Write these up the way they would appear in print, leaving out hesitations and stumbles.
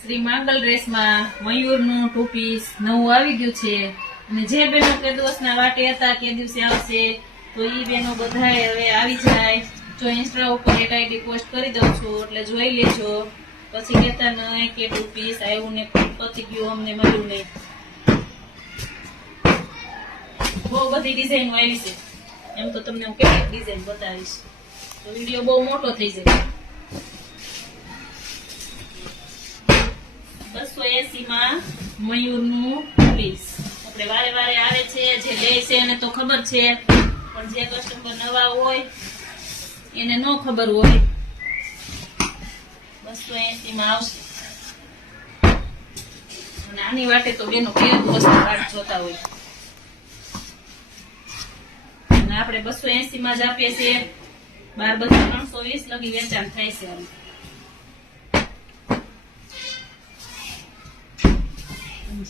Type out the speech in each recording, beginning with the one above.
Shri Mangal ડ્રેસમાં મયુરનું two piece નવું આવી ગયું છે અને જે બહેનો તે દિવસના વાટે હતા કે દિવસે આવશે તો ઈ બહેનો બધાય હવે આવી જાય. જો ઇન્સ્ટા ઉપર એક આઈડી પોસ્ટ કરી દઉં છું એટલે જોઈ લેજો. પછી કહેતા નહીં કે ટુ પીસ આવ્યું ને પછી ગયું અમને મળ્યું નહીં. બહુ બધી ડિઝાઇન આવી છે. એમ તો તમને હું કેટલીક ડિઝાઇન બતાવીશ તો વિડીયો બહુ મોટો થઈ જાય. 280 માં મયુરનું પીસ આપણે વારે વારે આવે છે. જે લે છે એને તો ખબર છે, પણ જે કસ્ટમર નવા હોય એને ન ખબર હોય. 280 માં આવશે અને આની વાટે તો બેનો કેવું વસ્તુ કાઢ જોતા હોય. અને આપણે 280 માં જ આપીએ છીએ. 12-320 લગી વેચાણ થાય છે.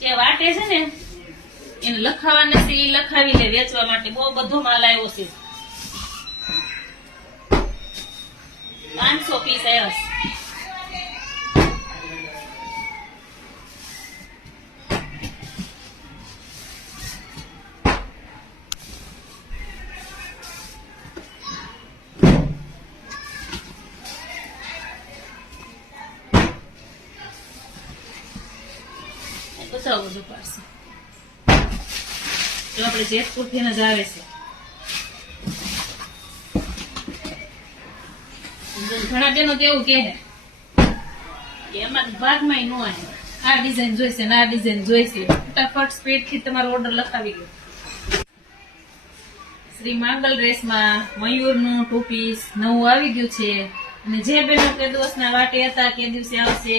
જે વાટે છે ને એને લખાવાના છે, એ લખાવી લે વેચવા માટે. બહુ બધો માલ આવ્યો છે. 500 પીસ આવ્યા છે. બતાવો બધું પાડશે. જો આપણે જેતપુર થી જ આવે છે. ઘણા બેનો કેવું કે એમાં ભાગમાં ન આવે. આ ડિઝાઇન જોઈશે ને આ ડિઝાઇન જોઈશે. ફટાફટ સ્પીડ થી તમારો ઓર્ડર લખાવી લો. શ્રી માંગલ ડ્રેસમાં મયુરનું ટુ પીસ નવું આવી ગયું છે અને જે બેનો તે દિવસના વાટે હતા કે દિવસે આવશે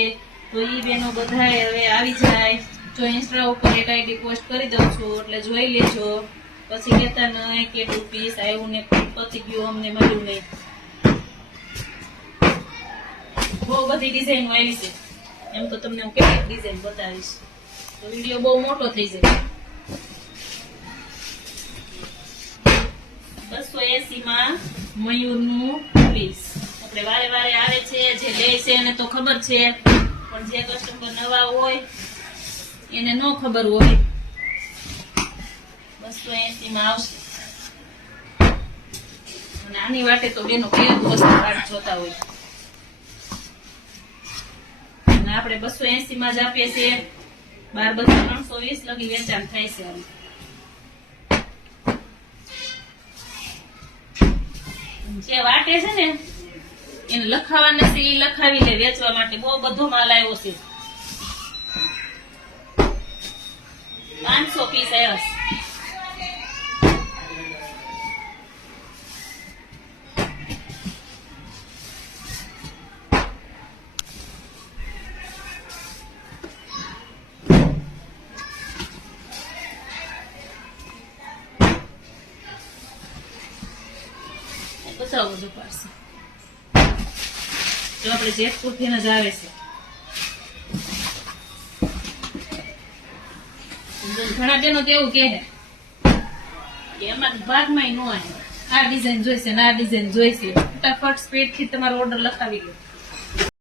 તો ઈ બેનો બધાય હવે આવી જાય. જો ઇન્સ્ટા ઉપર એક આઈડી પોસ્ટ કરી દઉં છું એટલે જોઈ લેજો. પછી કહેતા નહીં કે ટુ પીસ આવ્યું ને પછી ગયું અમને મળ્યું નહીં. બહુ બધી ડિઝાઇન આવી છે. એમ તો તમને હું કેટલીક ડિઝાઇન બતાવીશ તો વિડીયો બહુ મોટો થઈ જાય. 280 માં મયુરનું પીસ આપણે વારે વારે આવે છે. જે લે છે એને તો ખબર છે, પણ જે કસ્ટમર નવા હોય એને ન ખબર હોય. 280 માં આવશે અને આની વાટે તો બેનો કેવું વસ્તુ કાઢ જોતા હોય. અને આપણે 280 માં જ આપીએ છીએ. 12-320 લગી વેચાણ થાય છે. જે વાટે છે ને એને લખાવાના છે, એ લખાવી લે વેચવા માટે. બહુ બધો માલ આવ્યો છે. 500 પીસ આવ્યા છે. બતાવો બધું પાડશે. જો આપણે જેતપુર થી જ આવે છે. ઘણા બેનો કેવું કે એમાં ભાગમાં ન આવે. આ ડિઝાઇન જોઈશે ને આ ડિઝાઇન જોઈશે. ફટાફટ સ્પીડ થી તમારો ઓર્ડર લખાવી લો.